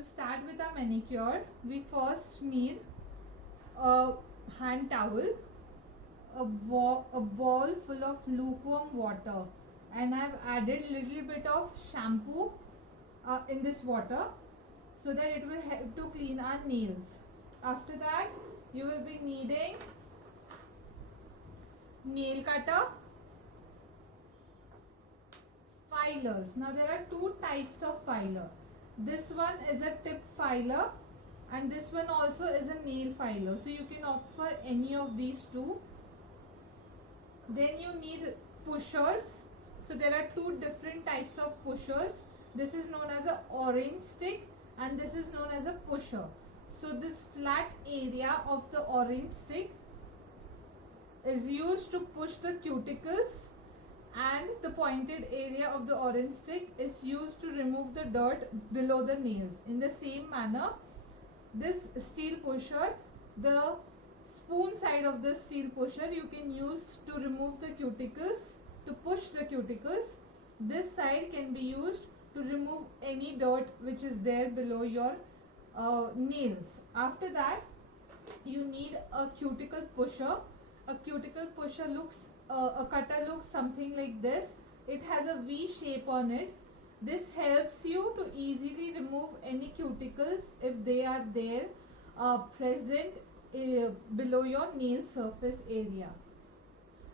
to start with our manicure, we first need a hand towel, a bowl full of lukewarm water, and I've added little bit of shampoo in this water so that it will help to clean our nails. After that, you will be needing nail cutter, filers. Now there are two types of filer. This one is a tip filer and this one also is a nail filer. So you can opt for any of these two. Then you need pushers. So there are two different types of pushers. This is known as a orange stick and this is known as a pusher. So this flat area of the orange stick is used to push the cuticles, and the pointed area of the orange stick is used to remove the dirt below the nails. In the same manner, this steel pusher, the spoon side of the steel pusher, you can use to remove the cuticles, to push the cuticles. This side can be used to remove any dirt which is there below your nails. After that, you need a cuticle pusher. A cuticle pusher looks, a cutter looks something like this. It has a V shape on it. This helps you to easily remove any cuticles if they are there present below your nail surface area.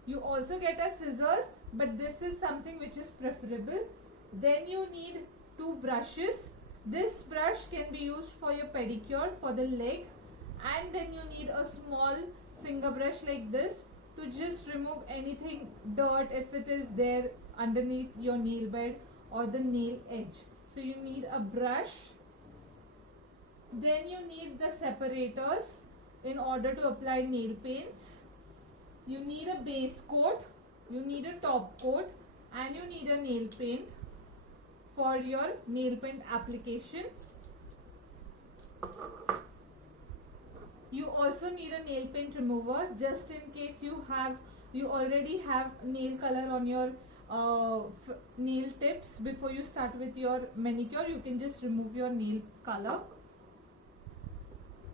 You also get a scissor, but this is something which is preferable. Then you need two brushes. This brush can be used for your pedicure, for the leg, and then you need a small finger brush like this to just remove anything dirt if it is there underneath your nail bed or the nail edge. So you need a brush. Then you need the separators in order to apply nail paints. You need a base coat, you need a top coat, and you need a nail paint for your nail paint application. You also need a nail paint remover just in case you already have nail color on your nail tips. Before you start with your manicure, you can just remove your nail color.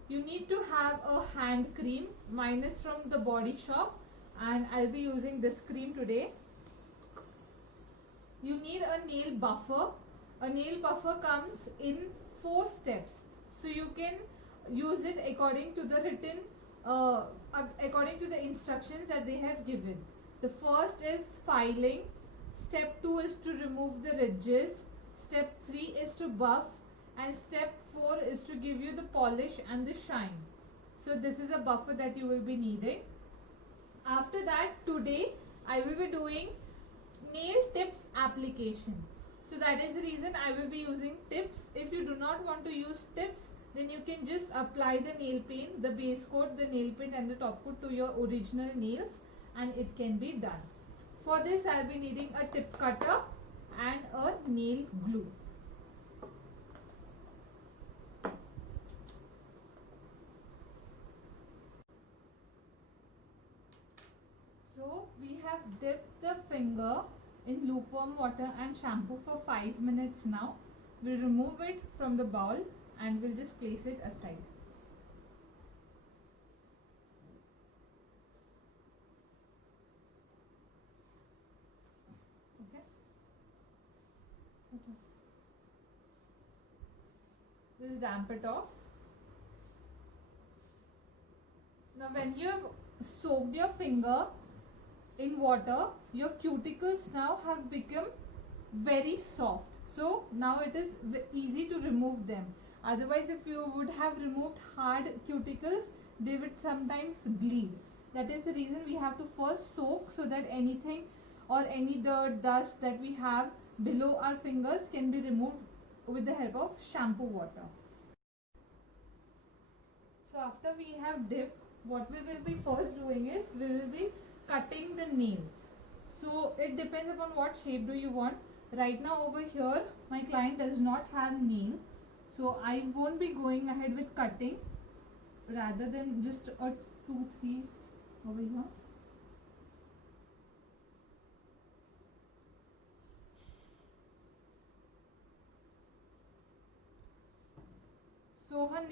You need to have a hand cream. Mine is from the Body Shop and I'll be using this cream today. You need a nail buffer. A nail buffer comes in 4 steps. So you can use it according to the written, according to the instructions that they have given. The first is filing. Step 2 is to remove the ridges. Step 3 is to buff. And step 4 is to give you the polish and the shine. So this is a buffer that you will be needing. After that, today I will be doing nail tips application. So that is the reason I will be using tips. If you do not want to use tips, then you can just apply the nail paint, the base coat, the nail paint and the top coat to your original nails and it can be done. For this I will be needing a tip cutter and a nail glue. So we have dipped the finger in lukewarm water and shampoo for 5 minutes now. We'll remove it from the bowl and we'll just place it aside. Okay. Just damp it off. Now when you have soaked your finger in water, your cuticles now have become very soft. So now it is easy to remove them. Otherwise, if you would have removed hard cuticles, they would sometimes bleed. That is the reason we have to first soak so that anything or any dirt, dust that we have below our fingers can be removed with the help of shampoo water. So after we have dipped, what we will be first doing is we will be cutting the nails. So it depends upon what shape do you want. Right now over here my client does not have nail, so I won't be going ahead with cutting rather than just a 2-3 over here.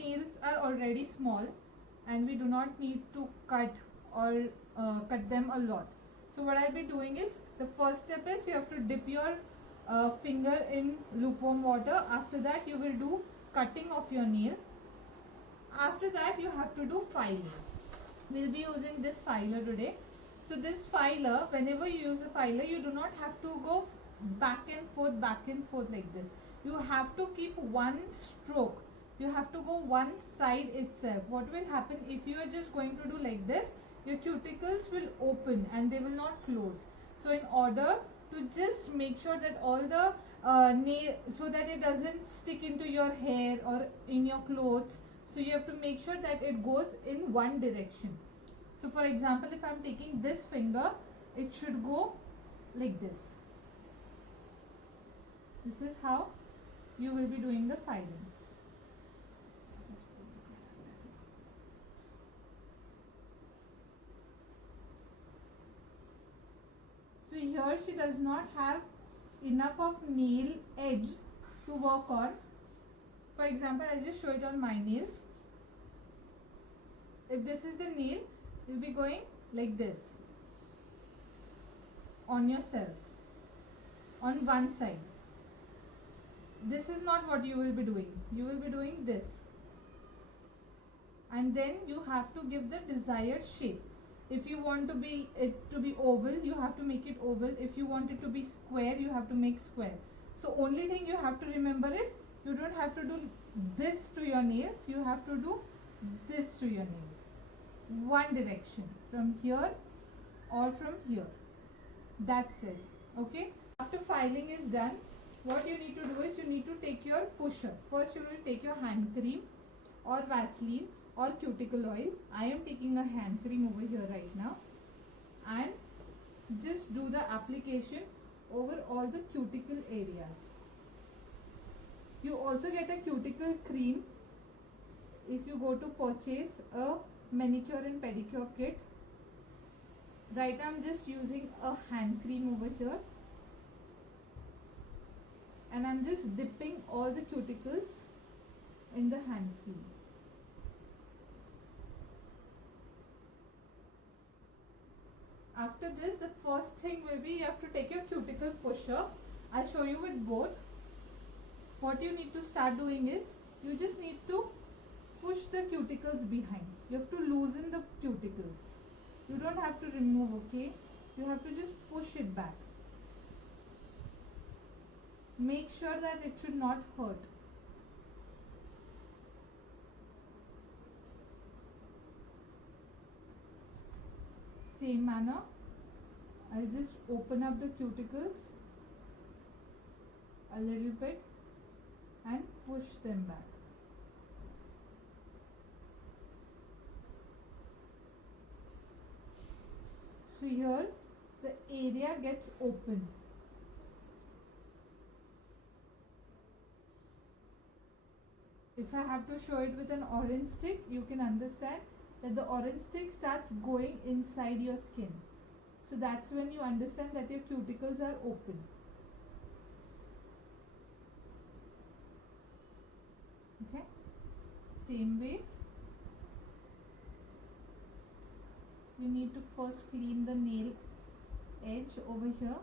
nails are already small and we do not need to cut or cut them a lot. So what I'll be doing is, the first step is you have to dip your finger in lukewarm water. After that you will do cutting of your nail. After that you have to do filing. We'll be using this filer today. So this filer, whenever you use a filer, you do not have to go back and forth like this. You have to keep one stroke. You have to go one side itself. What will happen if you are just going to do like this? Your cuticles will open and they will not close. So in order to just make sure that all the nail, so that it doesn't stick into your hair or in your clothes, so you have to make sure that it goes in one direction. So for example, if I am taking this finger, it should go like this. This is how you will be doing the filing. So here she does not have enough of nail edge to work on. For example, I'll just show it on my nails. If this is the nail, you'll be going like this on yourself, on one side. This is not what you will be doing. You will be doing this. And then you have to give the desired shape. If you want it to be oval, you have to make it oval. If you want it to be square, you have to make square. So only thing you have to remember is, you don't have to do this to your nails. You have to do this to your nails. One direction, from here or from here. That's it. Okay. After filing is done, what you need to do is, you need to take your pusher. First you will take your hand cream or Vaseline or cuticle oil. I am taking a hand cream over here right now, and just do the application over all the cuticle areas. You also get a cuticle cream if you go to purchase a manicure and pedicure kit. Right now I'm just using a hand cream over here, and I'm just dipping all the cuticles in the hand cream. After this, the first thing will be, you have to take your cuticle pusher. I'll show you with both. What you need to start doing is, you just need to push the cuticles behind. You have to loosen the cuticles. You don't have to remove, okay? You have to just push it back. Make sure that it should not hurt. Same manner, I'll just open up the cuticles a little bit and push them back. So here the area gets open. If I have to show it with an orange stick, you can understand that the orange stick starts going inside your skin. So that's when you understand that your cuticles are open. Okay, same ways. You need to first clean the nail edge over here,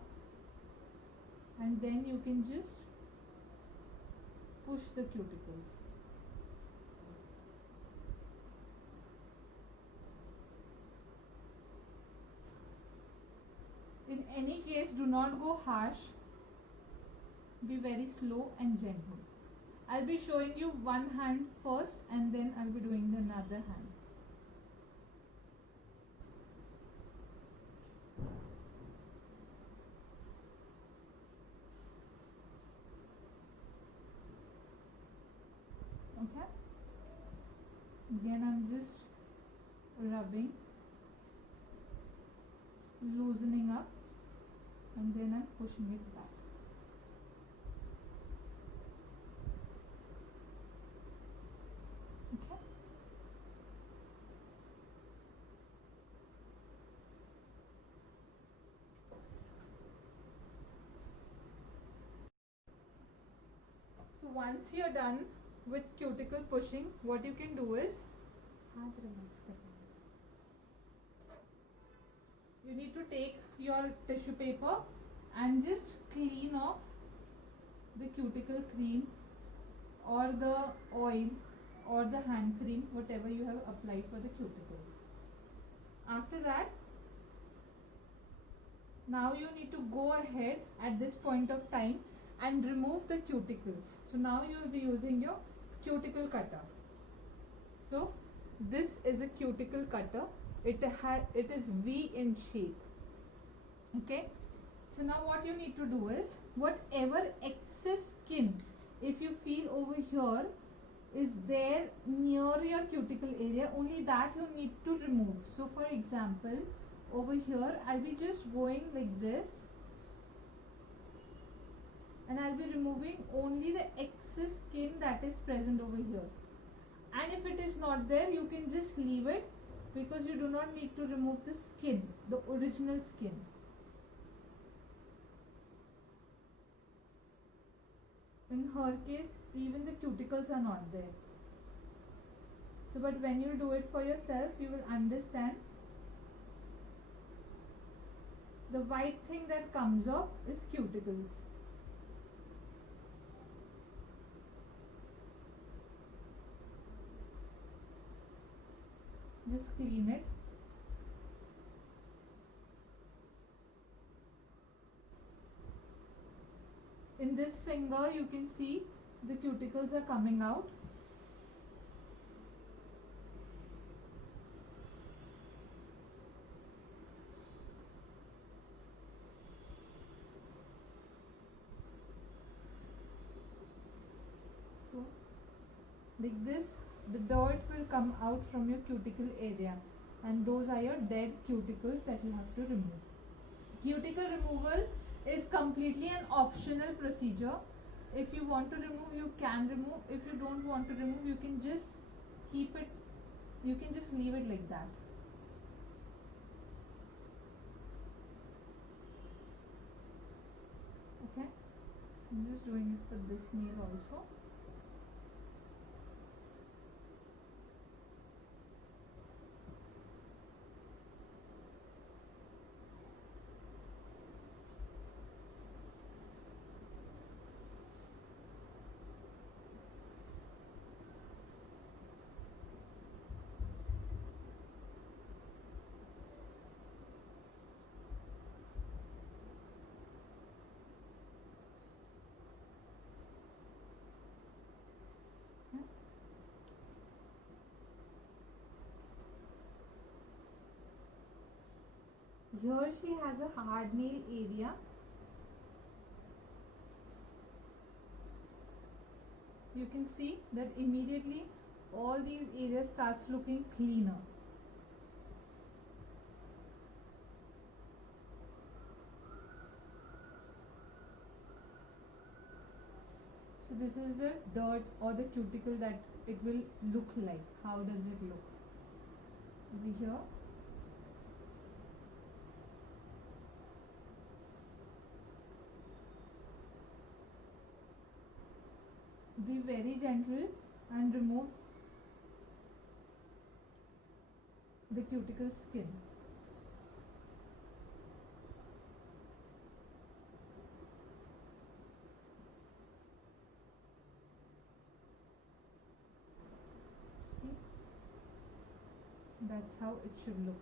and then you can just push the cuticles. In any case, do not go harsh. Be very slow and gentle. I'll be showing you one hand first, and then I'll be doing the another hand. Okay. Again, I'm just rubbing, loosening up, and then I'm pushing it back. Okay. So once you're done with cuticle pushing, what you can do is, you need to take your tissue paper and just clean off the cuticle cream or the oil or the hand cream, whatever you have applied for the cuticles. After that, now you need to go ahead at this point of time and remove the cuticles. So now you will be using your cuticle cutter. So this is a cuticle cutter. It is V in shape. Okay. So now what you need to do is, whatever excess skin, if you feel over here, is there near your cuticle area, only that you need to remove. So for example, over here I'll be just going like this and I'll be removing only the excess skin that is present over here. And if it is not there, you can just leave it, because you do not need to remove the skin, the original skin. In her case, even the cuticles are not there. So, but when you do it for yourself, you will understand the white thing that comes off is cuticles. Just clean it. In this finger, you can see the cuticles are coming out. So, like this, the dirt will come out from your cuticle area, and those are your dead cuticles that you have to remove. Cuticle removal is completely an optional procedure. If you want to remove, you can remove. If you don't want to remove, you can just keep it, you can just leave it like that. Okay, so I'm just doing it for this nail also. Here she has a hard nail area. You can see that immediately all these areas starts looking cleaner. So this is the dirt or the cuticle that it will look like. How does it look? Over here. Be very gentle and remove the cuticle skin. See? That's how it should look.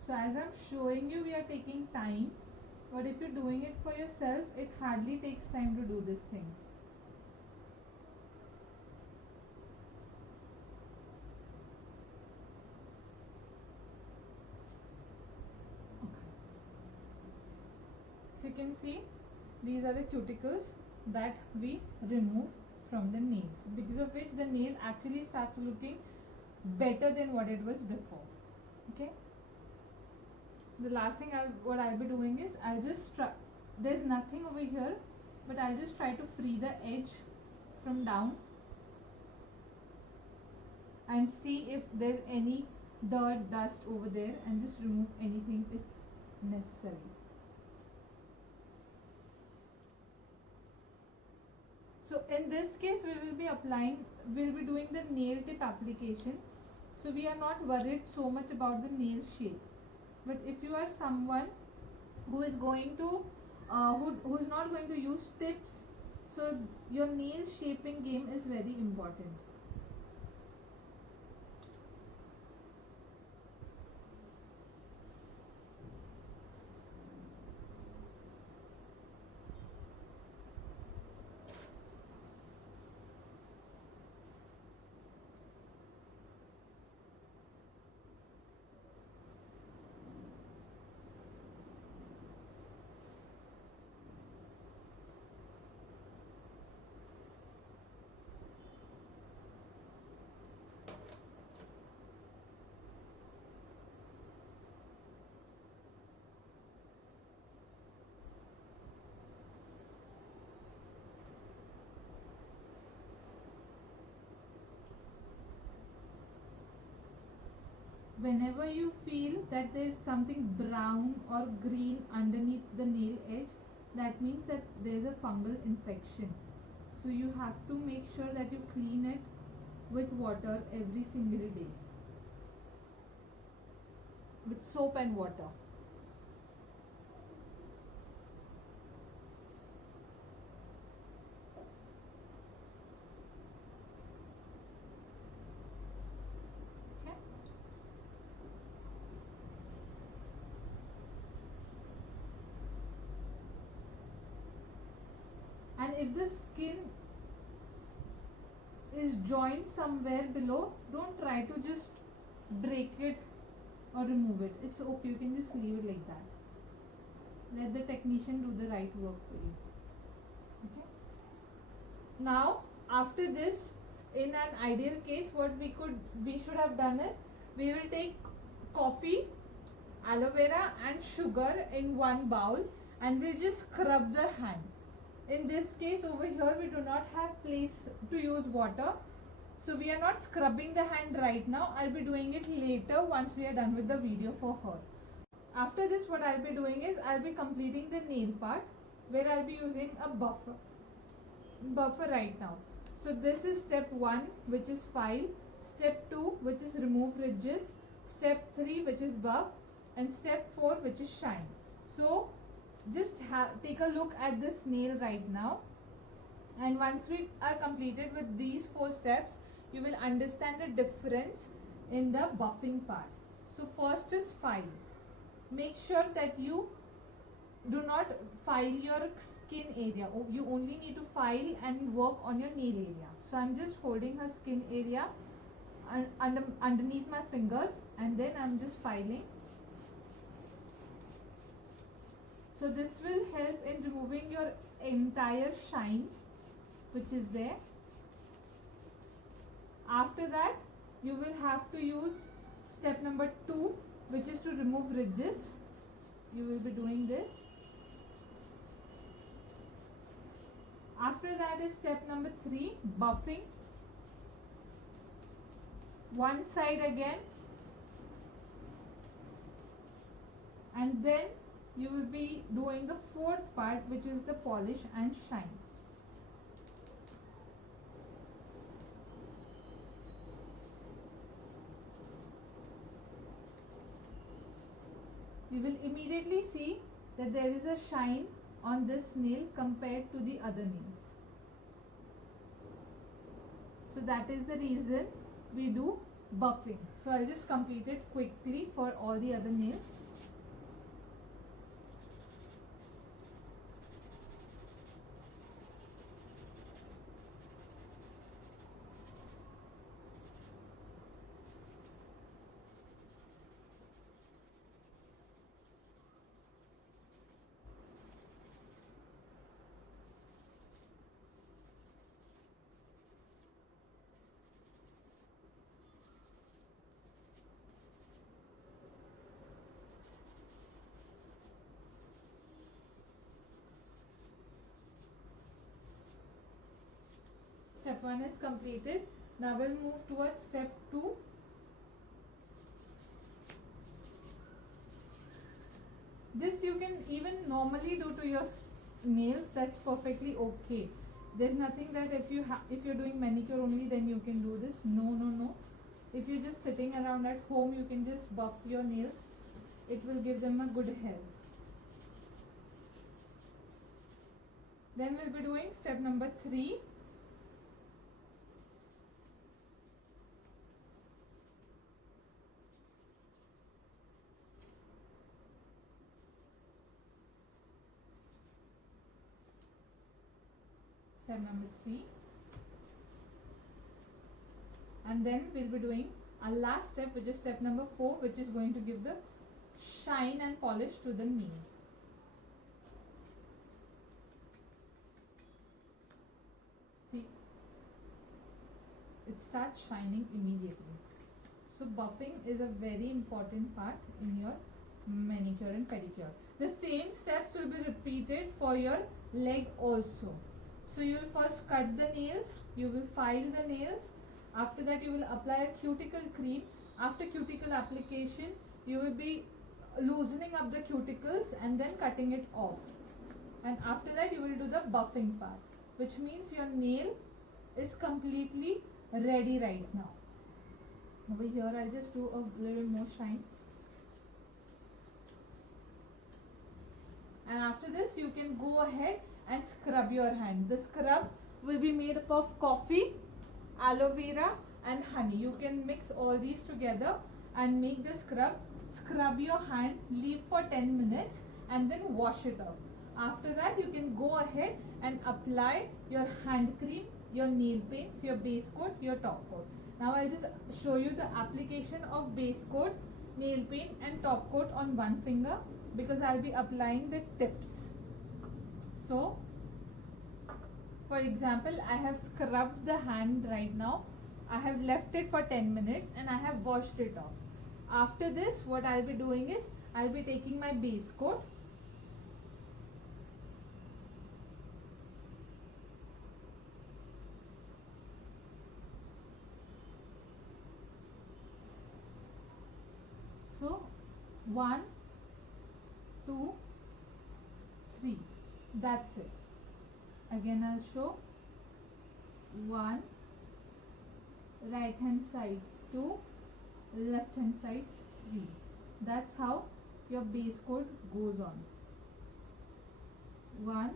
So as I'm showing you, we are taking time, but if you're doing it for yourself, it hardly takes time to do these things. Okay. So you can see these are the cuticles that we remove from the nails, because of which the nail actually starts looking better than what it was before. Okay. The last thing what I'll be doing is, I'll just try, there's nothing over here, but I'll just try to free the edge from down and see if there's any dirt, dust over there, and just remove anything if necessary. So in this case we will be doing the nail tip application. So we are not worried so much about the nail shape. But if you are someone who is going to who's not going to use tips, so your nail shaping game is very important. Whenever you feel that there is something brown or green underneath the nail edge, that means that there is a fungal infection. So you have to make sure that you clean it with water every single day, with soap and water. Okay. And if the skin is joined somewhere below, don't try to just break it or remove it. It's okay, you can just leave it like that. Let the technician do the right work for you. Okay. Now after this, in an ideal case, what we should have done is, we will take coffee, aloe vera and sugar in one bowl, and we'll just scrub the hand. In this case over here we do not have place to use water, so we are not scrubbing the hand right now. I'll be doing it later once we are done with the video for her. After this, what I'll be doing is, I'll be completing the nail part, where I'll be using a buffer right now. So this is step 1, which is file, step 2, which is remove ridges, step 3, which is buff, and step 4, which is shine. So just take a look at this nail right now, and once we are completed with these 4 steps, you will understand the difference in the buffing part. So first is file. Make sure that you do not file your skin area. You only need to file and work on your nail area. So I'm just holding her skin area underneath my fingers, and then I'm just filing. So this will help in removing your entire shine which is there. After that, you will have to use step number 2, which is to remove ridges. You will be doing this. After that is step number 3, buffing. One side again, and then you will be doing the 4th part, which is the polish and shine. You will immediately see that there is a shine on this nail compared to the other nails. So that is the reason we do buffing. So I'll just complete it quickly for all the other nails. Step 1 is completed. Now we'll move towards step 2. This you can even normally do to your nails. That's perfectly okay. There's nothing that if you're doing manicure only, then you can do this. No, no, no. If you're just sitting around at home, you can just buff your nails. It will give them a good health. Then we'll be doing step number 3. Step number 3. And then we'll be doing our last step, which is step number 4, which is going to give the shine and polish to the nail. See, it starts shining immediately. So buffing is a very important part in your manicure and pedicure. The same steps will be repeated for your leg also. So you will first cut the nails, you will file the nails. After that you will apply a cuticle cream. After cuticle application, you will be loosening up the cuticles and then cutting it off. And after that you will do the buffing part, which means your nail is completely ready right now. Over here I'll just do a little more shine. And after this you can go ahead and scrub your hand. The scrub will be made up of coffee, aloe vera and honey. You can mix all these together and make the scrub. Scrub your hand, leave for 10 minutes and then wash it off. After that you can go ahead and apply your hand cream, your nail paints, your base coat, your top coat. Now I'll just show you the application of base coat, nail paint and top coat on one finger, because I'll be applying the tips. So for example, I have scrubbed the hand right now. I have left it for 10 minutes and I have washed it off. After this, what I'll be doing is, I'll be taking my base coat. So 1, 2, 3. That's it. Again I'll show. 1, right hand side 2, left hand side 3. That's how your base coat goes on. 1,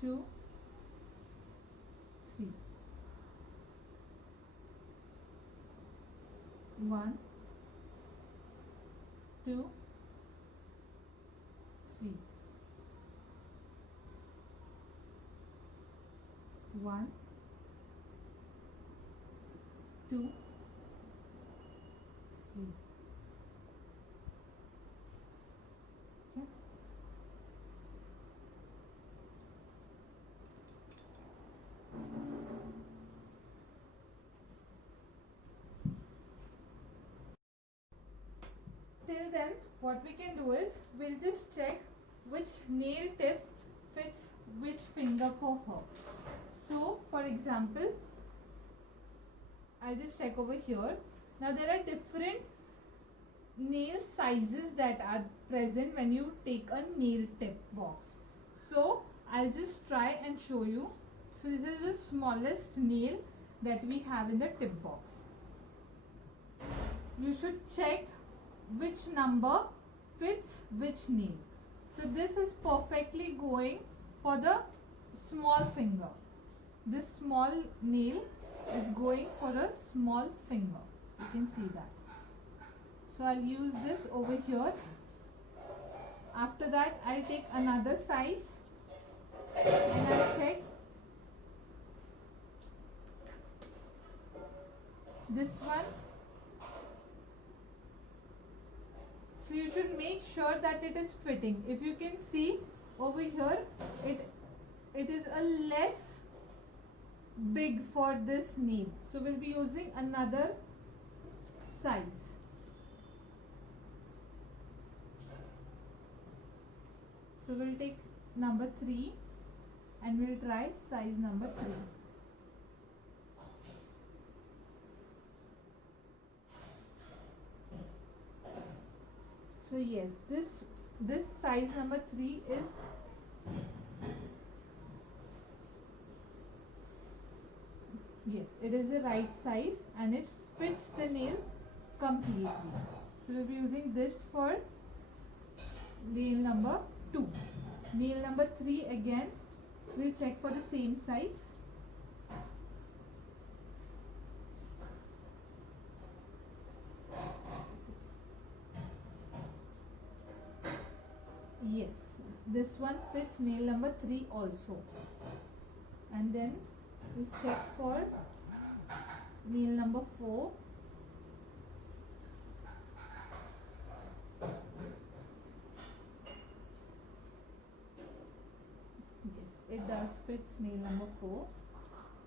2, 3. 1, 2, 3. 1, 2, 3. Okay. Till then, what we can do is, we'll just check which nail tip fits which finger for her. So for example, I'll just check over here. Now there are different nail sizes that are present when you take a nail tip box. So I'll just try and show you. So this is the smallest nail that we have in the tip box. You should check which number fits which nail. So this is perfectly going for the small finger. This small nail is going for a small finger. You can see that. So I'll use this over here. After that I'll take another size and I'll check this one. So you should make sure that it is fitting. If you can see over here, it is a less big for this nail. So we'll be using another size. So we'll take number 3 and we'll try size number 3. So yes, this size number 3 is yes, it is the right size and it fits the nail completely. So we'll be using this for nail number 2. Nail number 3 again we'll check for the same size. Yes, this one fits nail number 3 also. And then we'll check for nail number 4. Yes, it does fit nail number 4.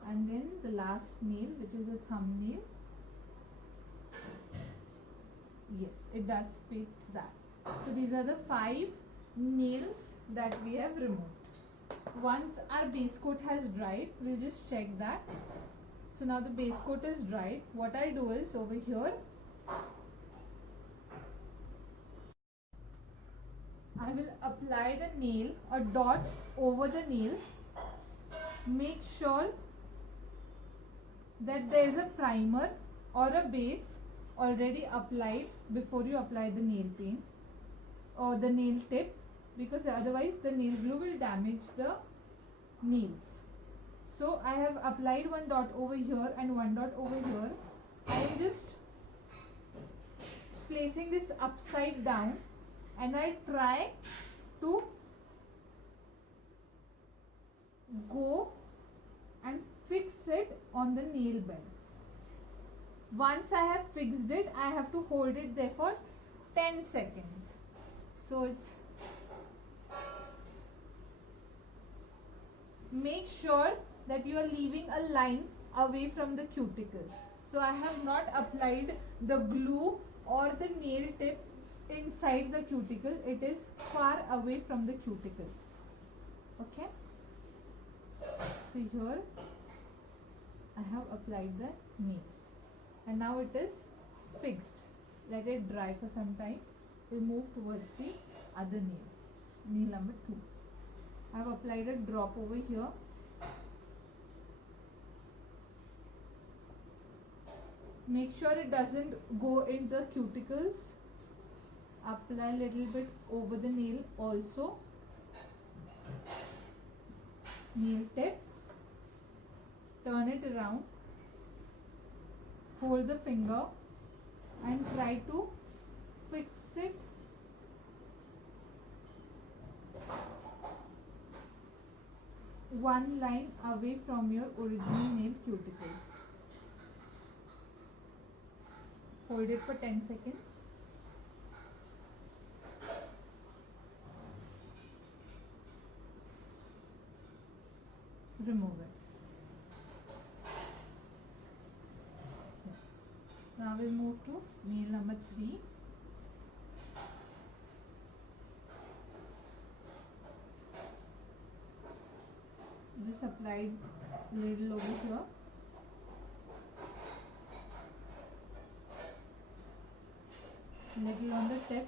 And then the last nail, which is a thumbnail. Yes, it does fit that. So these are the 5 nails that we have removed. Once our base coat has dried, we'll just check that. So now the base coat is dried. What I'll do is over here, I will apply the nail, a dot over the nail. Make sure that there is a primer or a base already applied before you apply the nail paint or the nail tip, because otherwise the nail glue will damage the nails. So I have applied one dot over here and one dot over here. I am just placing this upside down and I try to go and fix it on the nail bed. Once I have fixed it, I have to hold it there for 10 seconds. So it's, make sure that you are leaving a line away from the cuticle. So I have not applied the glue or the nail tip inside the cuticle. It is far away from the cuticle. Okay. So here I have applied the nail and now it is fixed. Let it dry for some time. We'll move towards the other nail, nail number 2. I have applied a drop over here. Make sure it doesn't go in the cuticles. Apply a little bit over the nail also. Nail tip. Turn it around. Hold the finger and try to fix it one line away from your original nail cuticles. Hold it for 10 seconds. Remove it. Now we'll move to nail number 3. Just applied little over here. Little on the tip.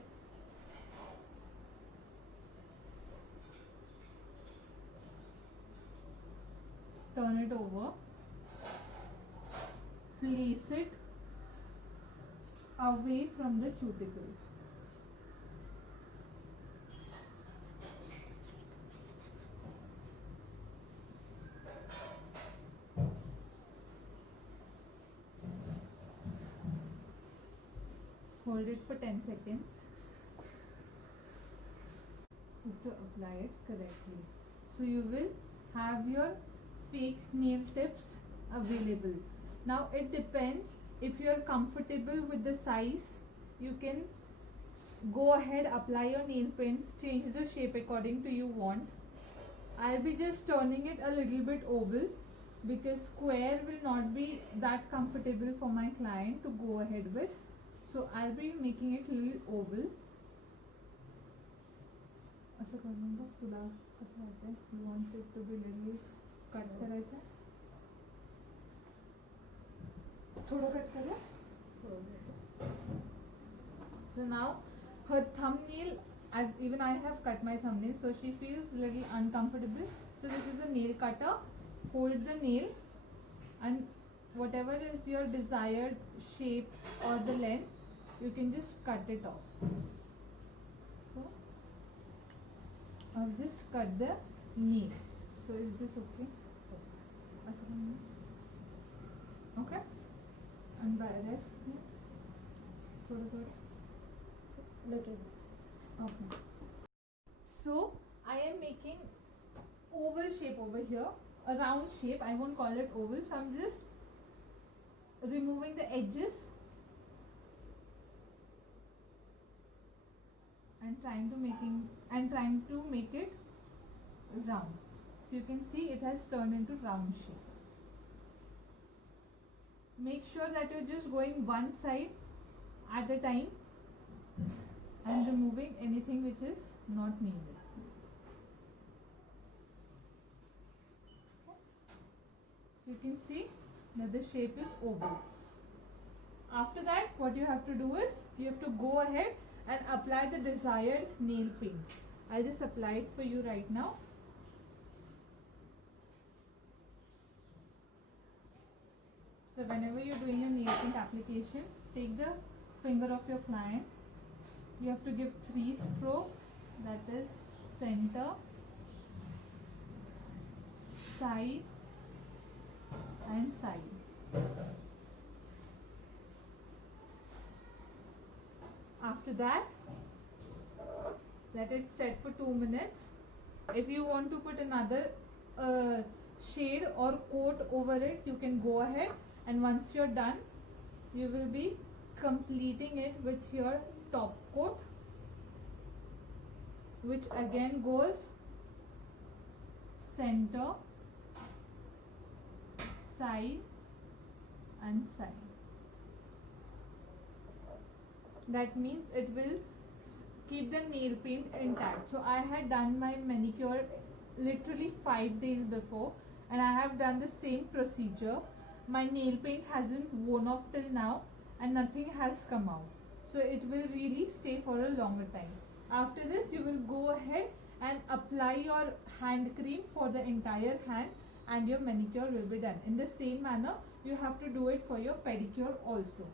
Turn it over. Place it away from the cuticle. Hold it for 10 seconds. You have to apply it correctly. So you will have your fake nail tips available. Now it depends, if you are comfortable with the size, you can go ahead, apply your nail paint, change the shape according to you want. I'll be just turning it a little bit oval because square will not be that comfortable for my client to go ahead with. So I'll be making it a little oval. असं करून बघ तुला कसं वाटतंय? You want it to be little cut करायचं? थोडं cut करूया? So now her thumbnail, as even I have cut my thumbnail, so she feels little uncomfortable. So this is a nail cutter. Hold the nail and whatever is your desired shape or the length, you can just cut it off. So I've just cut the nail. So is this okay? Okay. And by rest means thoda. Little. Okay. So I am making oval shape over here, a round shape. I won't call it oval. So I'm just removing the edges and trying to make it round. So you can see it has turned into round shape. Make sure that you're just going one side at a time and removing anything which is not needed. So you can see that the shape is oval. After that, what you have to do is you have to go ahead and apply the desired nail paint. I'll just apply it for you right now. So whenever you're doing a nail paint application, take the finger of your client. You have to give 3 strokes, that is center, side and side. After that, let it set for 2 minutes. If you want to put another shade or coat over it, you can go ahead, and once you're done, you will be completing it with your top coat, which again goes center, side and side. That means it will keep the nail paint intact. So I had done my manicure literally 5 days before, and I have done the same procedure. My nail paint hasn't worn off till now and nothing has come out. So it will really stay for a longer time. After this, you will go ahead and apply your hand cream for the entire hand, and your manicure will be done. In the same manner, you have to do it for your pedicure also.